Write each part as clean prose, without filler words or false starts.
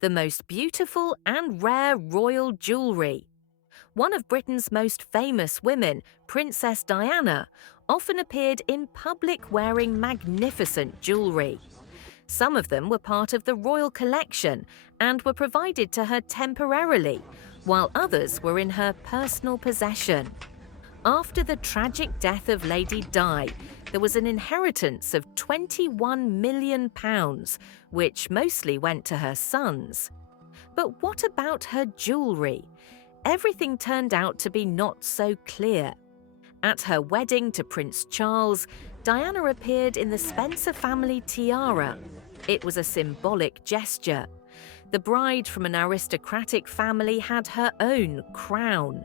the most beautiful and rare royal jewelry. One of Britain's most famous women, Princess Diana, often appeared in public wearing magnificent jewelry. Some of them were part of the royal collection and were provided to her temporarily, while others were in her personal possession. After the tragic death of Lady Di, there was an inheritance of £21 million, which mostly went to her sons. But what about her jewelry? Everything turned out to be not so clear. At her wedding to Prince Charles, Diana appeared in the Spencer family tiara. It was a symbolic gesture. The bride from an aristocratic family had her own crown.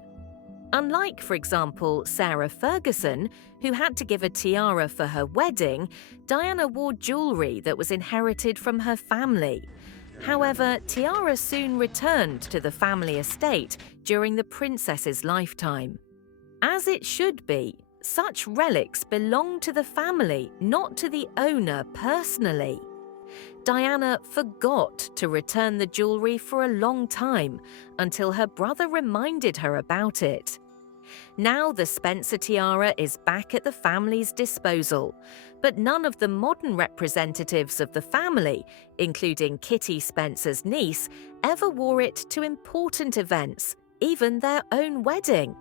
Unlike, for example, Sarah Ferguson, who had to give a tiara for her wedding, Diana wore jewelry that was inherited from her family. However, tiara soon returned to the family estate during the princess's lifetime. As it should be, such relics belong to the family, not to the owner personally. Diana forgot to return the jewelry for a long time until her brother reminded her about it. Now the Spencer tiara is back at the family's disposal, but none of the modern representatives of the family, including Kitty Spencer's niece, ever wore it to important events, even their own wedding.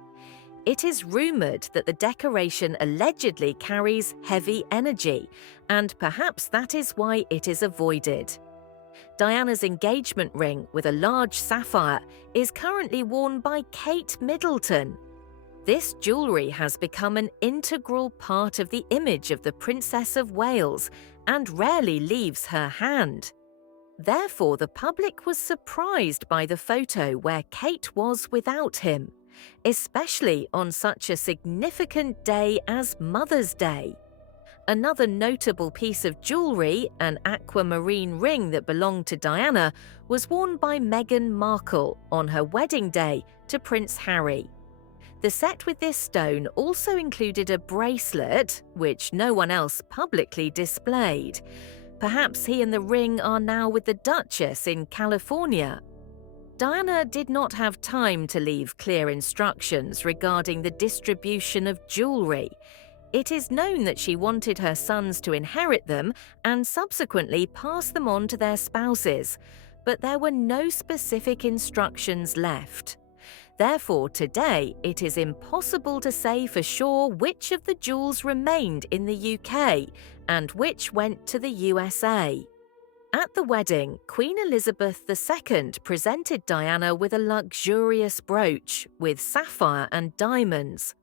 It is rumoured that the decoration allegedly carries heavy energy, and perhaps that is why it is avoided. Diana's engagement ring with a large sapphire is currently worn by Kate Middleton. This jewellery has become an integral part of the image of the Princess of Wales and rarely leaves her hand. Therefore, the public was surprised by the photo where Kate was without him, especially on such a significant day as Mother's Day. Another notable piece of jewellery, an aquamarine ring that belonged to Diana, was worn by Meghan Markle on her wedding day to Prince Harry. The set with this stone also included a bracelet, which no one else publicly displayed. Perhaps he and the ring are now with the Duchess in California. Diana did not have time to leave clear instructions regarding the distribution of jewellery. It is known that she wanted her sons to inherit them and subsequently pass them on to their spouses, but there were no specific instructions left. Therefore, today, it is impossible to say for sure which of the jewels remained in the UK and which went to the USA. At the wedding, Queen Elizabeth II presented Diana with a luxurious brooch with sapphire and diamonds.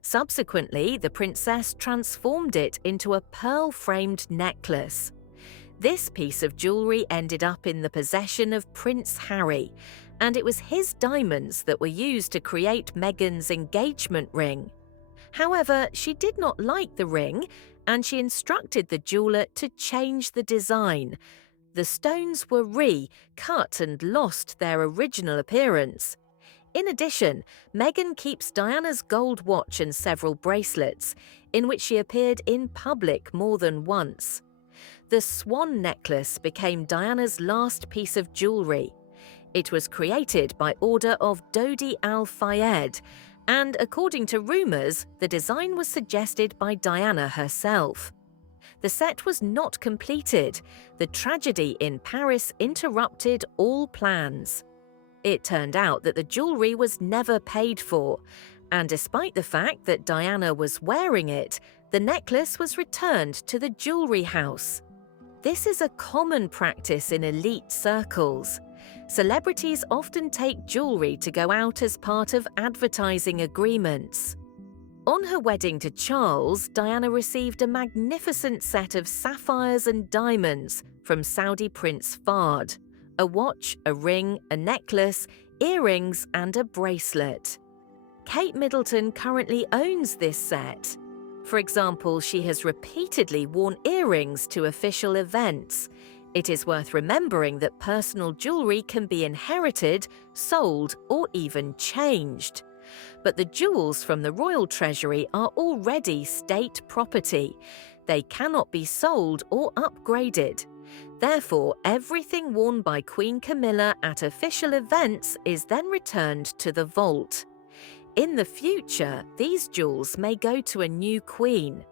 Subsequently, the princess transformed it into a pearl-framed necklace. This piece of jewellery ended up in the possession of Prince Harry, and it was his diamonds that were used to create Meghan's engagement ring. However, she did not like the ring, and she instructed the jeweller to change the design. The stones were re-cut and lost their original appearance. In addition, Meghan keeps Diana's gold watch and several bracelets, in which she appeared in public more than once. The swan necklace became Diana's last piece of jewellery. It was created by order of Dodi Al-Fayed, and according to rumours, the design was suggested by Diana herself. The set was not completed. The tragedy in Paris interrupted all plans. It turned out that the jewellery was never paid for, and despite the fact that Diana was wearing it, the necklace was returned to the jewellery house. This is a common practice in elite circles. Celebrities often take jewellery to go out as part of advertising agreements. On her wedding to Charles, Diana received a magnificent set of sapphires and diamonds from Saudi Prince Fahd: a watch, a ring, a necklace, earrings, and a bracelet. Kate Middleton currently owns this set. For example, she has repeatedly worn earrings to official events. It is worth remembering that personal jewellery can be inherited, sold, or even changed. But the jewels from the royal treasury are already state property. They cannot be sold or upgraded. Therefore, everything worn by Queen Camilla at official events is then returned to the vault. In the future, these jewels may go to a new queen.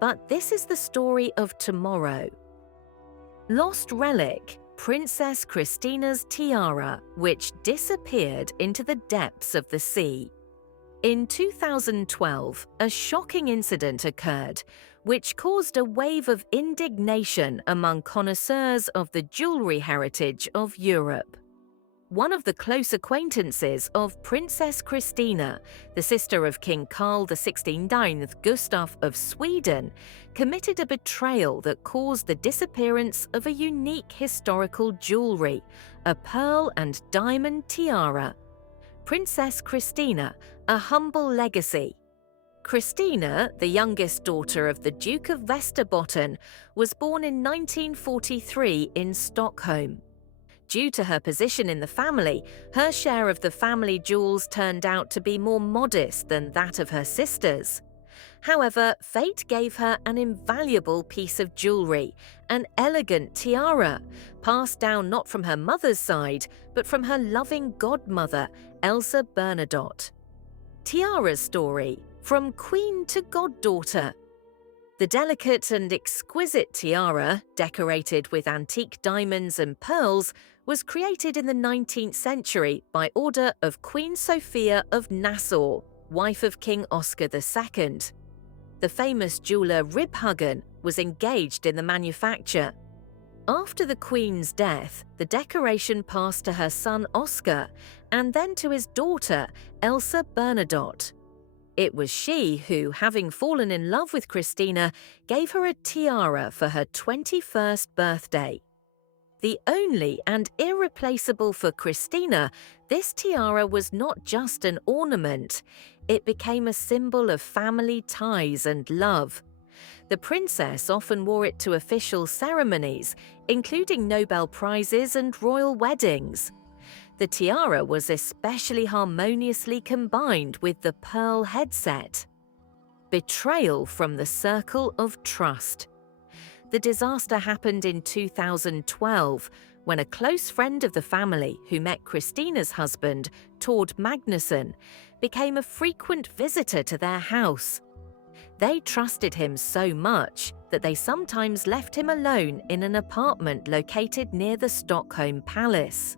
But this is the story of tomorrow. Lost relic, Princess Christina's tiara, which disappeared into the depths of the sea. In 2012, a shocking incident occurred, which caused a wave of indignation among connoisseurs of the jewelry heritage of Europe. One of the close acquaintances of Princess Christina, the sister of King Carl XVI Gustaf of Sweden, committed a betrayal that caused the disappearance of a unique historical jewelry, a pearl and diamond tiara. Princess Christina, a humble legacy. Christina, the youngest daughter of the Duke of Västerbotten, was born in 1943 in Stockholm. Due to her position in the family, her share of the family jewels turned out to be more modest than that of her sisters. However, fate gave her an invaluable piece of jewelry, an elegant tiara, passed down not from her mother's side, but from her loving godmother, Elsa Bernadotte. Tiara's story, from queen to goddaughter. The delicate and exquisite tiara, decorated with antique diamonds and pearls, was created in the 19th century by order of Queen Sophia of Nassau, wife of King Oscar II. The famous jeweller Ribhagen was engaged in the manufacture. After the Queen's death, the decoration passed to her son Oscar and then to his daughter Elsa Bernadotte. It was she who, having fallen in love with Christina, gave her a tiara for her 21st birthday. The only and irreplaceable for Christina, this tiara was not just an ornament. It became a symbol of family ties and love. The princess often wore it to official ceremonies, including Nobel Prizes and royal weddings. The tiara was especially harmoniously combined with the pearl headset. Betrayal from the circle of trust. The disaster happened in 2012 when a close friend of the family who met Christina's husband, Tord Magnusson, became a frequent visitor to their house. They trusted him so much that they sometimes left him alone in an apartment located near the Stockholm Palace.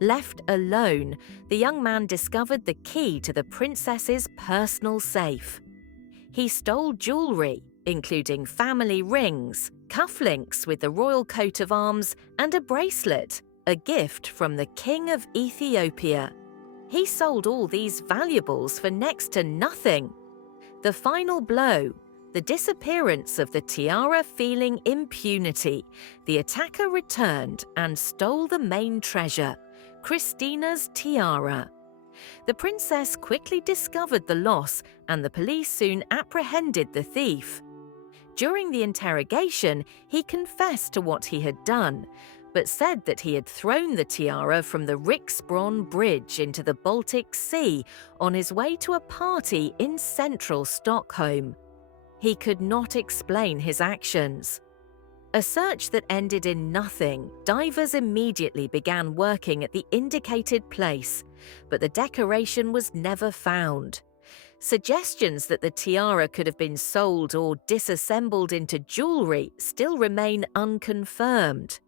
Left alone, the young man discovered the key to the princess's personal safe. He stole jewelry, including family rings, cufflinks with the royal coat of arms, and a bracelet, a gift from the King of Ethiopia. He sold all these valuables for next to nothing. The final blow, the disappearance of the tiara feeling impunity, the attacker returned and stole the main treasure, Christina's tiara. The princess quickly discovered the loss and the police soon apprehended the thief. During the interrogation, he confessed to what he had done, but said that he had thrown the tiara from the Riksbron Bridge into the Baltic Sea on his way to a party in central Stockholm. He could not explain his actions. A search that ended in nothing, divers immediately began working at the indicated place, but the decoration was never found. Suggestions that the tiara could have been sold or disassembled into jewelry still remain unconfirmed.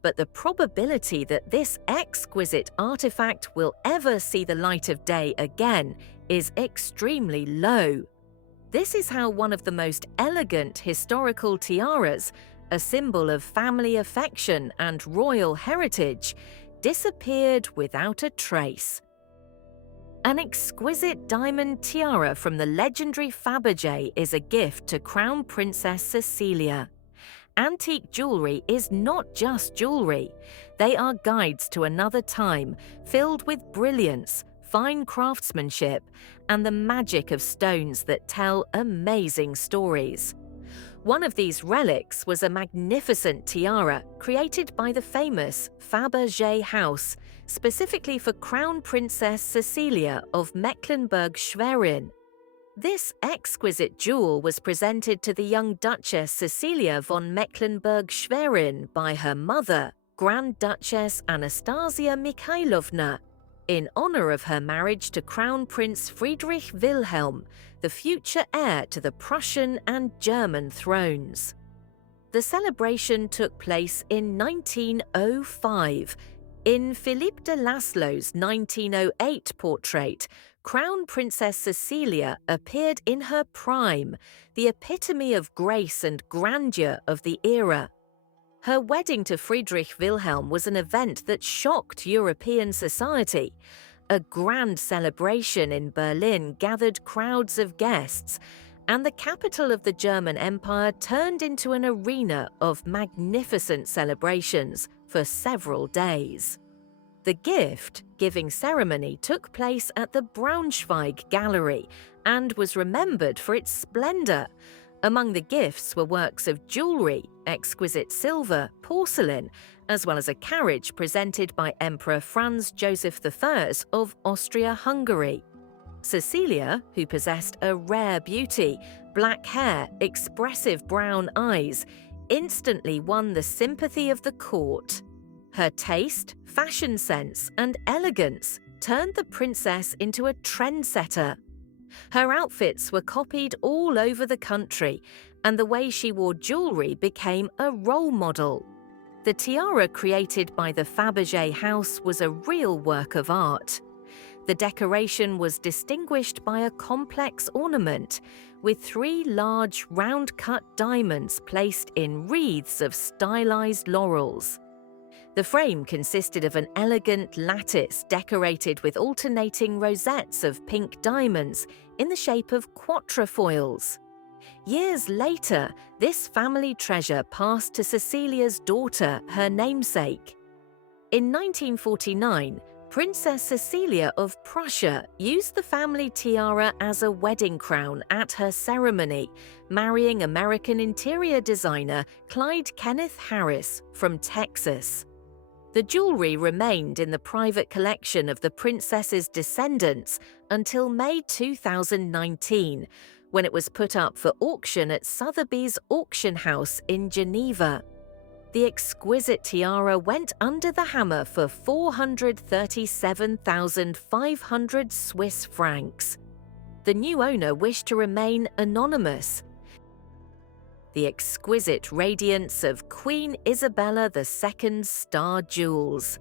But the probability that this exquisite artifact will ever see the light of day again is extremely low. This is how one of the most elegant historical tiaras, a symbol of family affection and royal heritage, disappeared without a trace. An exquisite diamond tiara from the legendary Faberge is a gift to Crown Princess Cecilia. Antique jewelry is not just jewelry. They are guides to another time, filled with brilliance, fine craftsmanship, and the magic of stones that tell amazing stories. One of these relics was a magnificent tiara created by the famous Faberge house, specifically for Crown Princess Cecilia of Mecklenburg-Schwerin. This exquisite jewel was presented to the young Duchess Cecilia von Mecklenburg-Schwerin by her mother, Grand Duchess Anastasia Mikhailovna, in honor of her marriage to Crown Prince Friedrich Wilhelm, the future heir to the Prussian and German thrones. The celebration took place in 1905. In Philippe de Laszlo's 1908 portrait, Crown Princess Cecilia appeared in her prime, the epitome of grace and grandeur of the era. Her wedding to Friedrich Wilhelm was an event that shocked European society. A grand celebration in Berlin gathered crowds of guests, and the capital of the German Empire turned into an arena of magnificent celebrations for several days. The gift-giving ceremony took place at the Braunschweig Gallery and was remembered for its splendor. Among the gifts were works of jewelry, exquisite silver, porcelain, as well as a carriage presented by Emperor Franz Joseph I of Austria-Hungary. Cecilia, who possessed a rare beauty, black hair, expressive brown eyes, instantly won the sympathy of the court. Her taste, fashion sense, and elegance turned the princess into a trendsetter. Her outfits were copied all over the country, and the way she wore jewelry became a role model. The tiara created by the Faberge house was a real work of art. The decoration was distinguished by a complex ornament, with 3 large round-cut diamonds placed in wreaths of stylized laurels. The frame consisted of an elegant lattice decorated with alternating rosettes of pink diamonds in the shape of quatrefoils. Years later, this family treasure passed to Cecilia's daughter, her namesake. In 1949, Princess Cecilia of Prussia used the family tiara as a wedding crown at her ceremony, marrying American interior designer Clyde Kenneth Harris from Texas. The jewelry remained in the private collection of the princess's descendants until May 2019, when it was put up for auction at Sotheby's auction house in Geneva. The exquisite tiara went under the hammer for 437,500 Swiss francs. The new owner wished to remain anonymous. The exquisite radiance of Queen Isabella II's star jewels.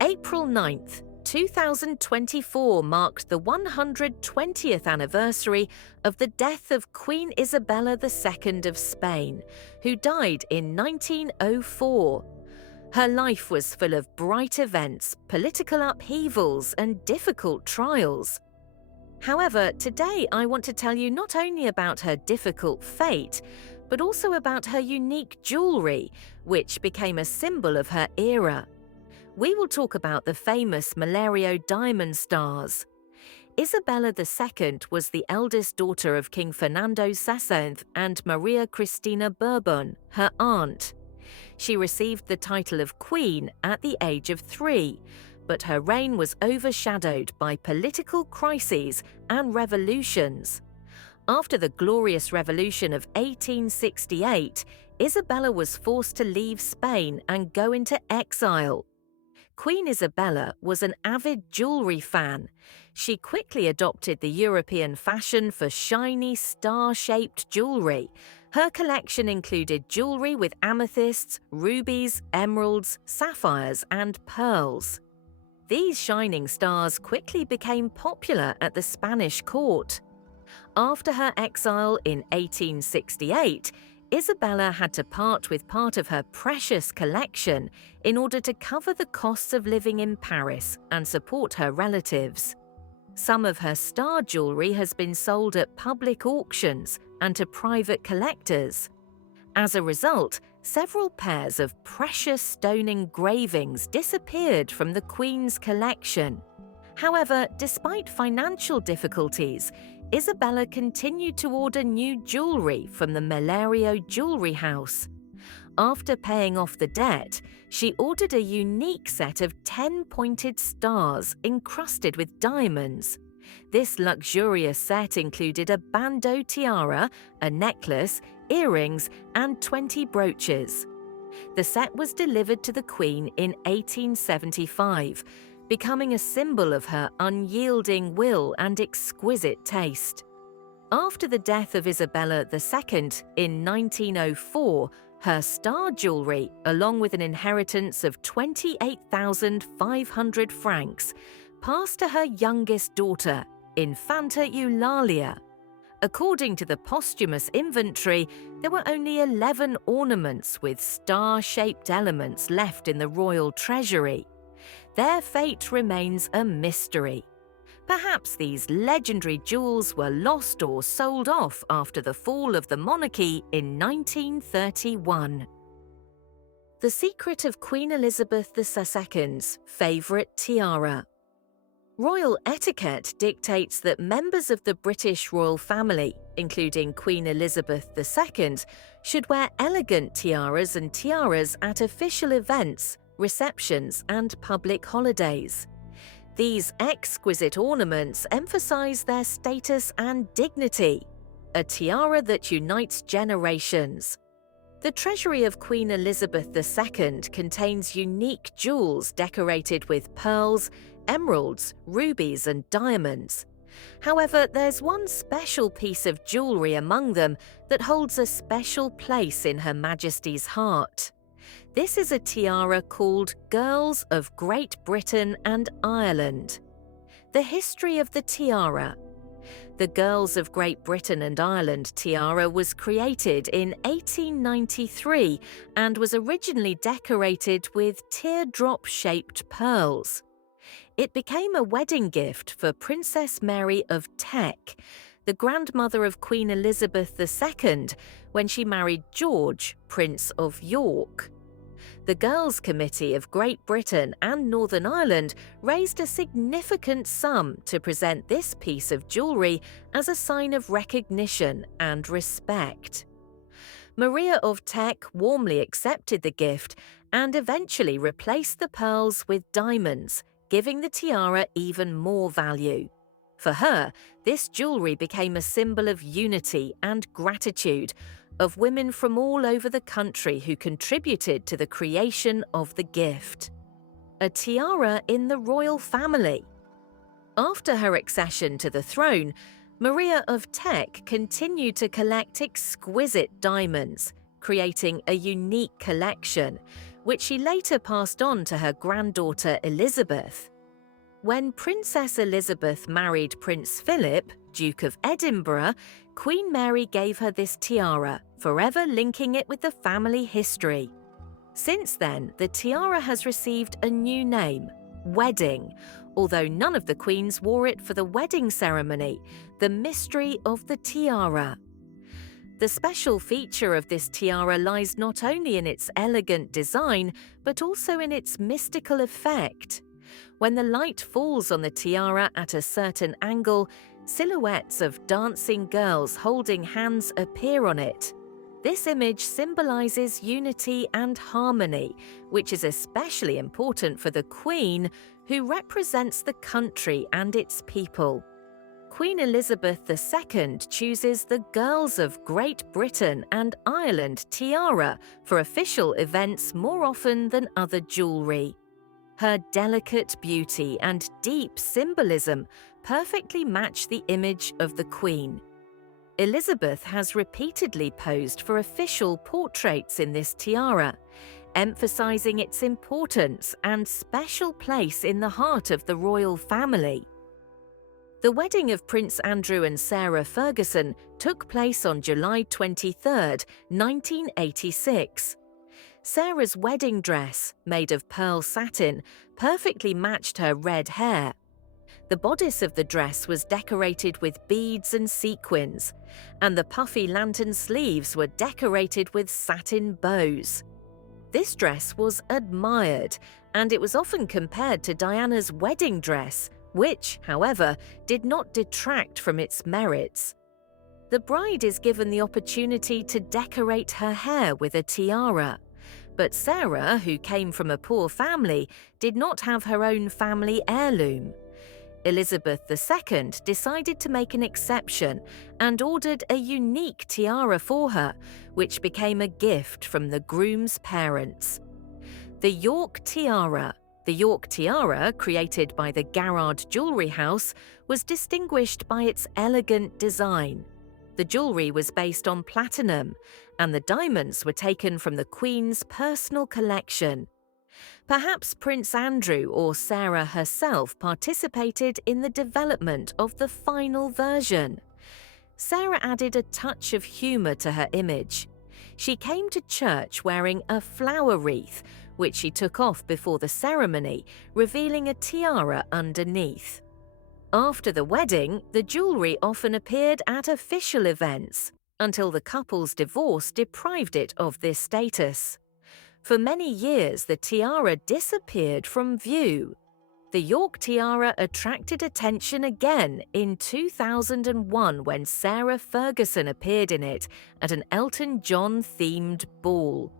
April 9th, 2024 marked the 120th anniversary of the death of Queen Isabella II of Spain, who died in 1904. Her life was full of bright events, political upheavals, and difficult trials. However, today I want to tell you not only about her difficult fate, but also about her unique jewelry, which became a symbol of her era. We will talk about the famous Malario diamond stars. Isabella II was the eldest daughter of King Fernando VII and Maria Christina Bourbon, her aunt. She received the title of Queen at the age of 3, but her reign was overshadowed by political crises and revolutions. After the Glorious Revolution of 1868, Isabella was forced to leave Spain and go into exile. Queen Isabella was an avid jewelry fan. She quickly adopted the European fashion for shiny, star-shaped jewelry. Her collection included jewelry with amethysts, rubies, emeralds, sapphires, and pearls. These shining stars quickly became popular at the Spanish court. After her exile in 1868, Isabella had to part with part of her precious collection in order to cover the costs of living in Paris and support her relatives. Some of her star jewelry has been sold at public auctions and to private collectors. As a result, several pairs of precious stone engravings disappeared from the Queen's collection. However, despite financial difficulties, Isabella continued to order new jewelry from the Malario Jewelry House. After paying off the debt, she ordered a unique set of 10 pointed stars encrusted with diamonds. This luxurious set included a bandeau tiara, a necklace, earrings, and 20 brooches. The set was delivered to the Queen in 1875, becoming a symbol of her unyielding will and exquisite taste. After the death of Isabella II in 1904, her star jewelry, along with an inheritance of 28,500 francs, passed to her youngest daughter, Infanta Eulalia. According to the posthumous inventory, there were only 11 ornaments with star-shaped elements left in the royal treasury. Their fate remains a mystery. Perhaps these legendary jewels were lost or sold off after the fall of the monarchy in 1931. The secret of Queen Elizabeth II's favourite tiara. Royal etiquette dictates that members of the British royal family, including Queen Elizabeth II, should wear elegant tiaras and tiaras at official events, receptions, and public holidays. These exquisite ornaments emphasize their status and dignity, a tiara that unites generations. The treasury of Queen Elizabeth II contains unique jewels decorated with pearls, emeralds, rubies, and diamonds. However, there's one special piece of jewelry among them that holds a special place in Her Majesty's heart. This is a tiara called Girls of Great Britain and Ireland. The history of the tiara. The Girls of Great Britain and Ireland tiara was created in 1893 and was originally decorated with teardrop-shaped pearls. It became a wedding gift for Princess Mary of Teck, the grandmother of Queen Elizabeth II, when she married George, Prince of York. The Girls' Committee of Great Britain and Northern Ireland raised a significant sum to present this piece of jewelry as a sign of recognition and respect. Maria of Teck warmly accepted the gift and eventually replaced the pearls with diamonds, giving the tiara even more value. For her, this jewelry became a symbol of unity and gratitude, of women from all over the country who contributed to the creation of the gift. A tiara in the royal family. After her accession to the throne, Maria of Teck continued to collect exquisite diamonds, creating a unique collection, which she later passed on to her granddaughter Elizabeth. When Princess Elizabeth married Prince Philip, Duke of Edinburgh, Queen Mary gave her this tiara, forever linking it with the family history. Since then, the tiara has received a new name, wedding, although none of the queens wore it for the wedding ceremony, the mystery of the tiara. The special feature of this tiara lies not only in its elegant design, but also in its mystical effect. When the light falls on the tiara at a certain angle, silhouettes of dancing girls holding hands appear on it. This image symbolizes unity and harmony, which is especially important for the Queen, who represents the country and its people. Queen Elizabeth II chooses the Girls of Great Britain and Ireland tiara for official events more often than other jewelry. Her delicate beauty and deep symbolism perfectly match the image of the Queen. Elizabeth has repeatedly posed for official portraits in this tiara, emphasizing its importance and special place in the heart of the royal family. The wedding of Prince Andrew and Sarah Ferguson took place on July 23, 1986. Sarah's wedding dress, made of pearl satin, perfectly matched her red hair. The bodice of the dress was decorated with beads and sequins, and the puffy lantern sleeves were decorated with satin bows. This dress was admired, and it was often compared to Diana's wedding dress, which, however, did not detract from its merits. The bride is given the opportunity to decorate her hair with a tiara. But Sarah, who came from a poor family, did not have her own family heirloom. Elizabeth II decided to make an exception and ordered a unique tiara for her, which became a gift from the groom's parents. The York Tiara. The York Tiara, created by the Garrard Jewelry House, was distinguished by its elegant design. The jewelry was based on platinum, and the diamonds were taken from the Queen's personal collection. Perhaps Prince Andrew or Sarah herself participated in the development of the final version. Sarah added a touch of humour to her image. She came to church wearing a flower wreath, which she took off before the ceremony, revealing a tiara underneath. After the wedding, the jewelry often appeared at official events, until the couple's divorce deprived it of this status. For many years, the tiara disappeared from view. The York Tiara attracted attention again in 2001 when Sarah Ferguson appeared in it at an Elton John-themed ball.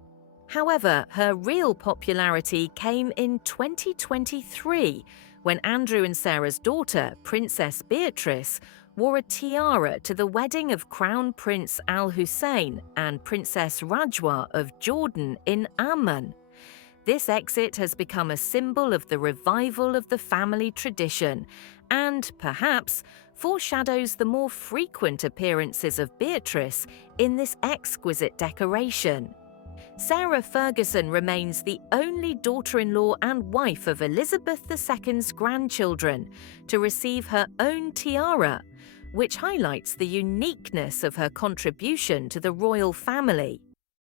However, her real popularity came in 2023 when Andrew and Sarah's daughter, Princess Beatrice, wore a tiara to the wedding of Crown Prince Al Hussein and Princess Rajwa of Jordan in Amman. This exit has become a symbol of the revival of the family tradition and, perhaps, foreshadows the more frequent appearances of Beatrice in this exquisite decoration. Sarah Ferguson remains the only daughter-in-law and wife of Elizabeth II's grandchildren to receive her own tiara, which highlights the uniqueness of her contribution to the royal family.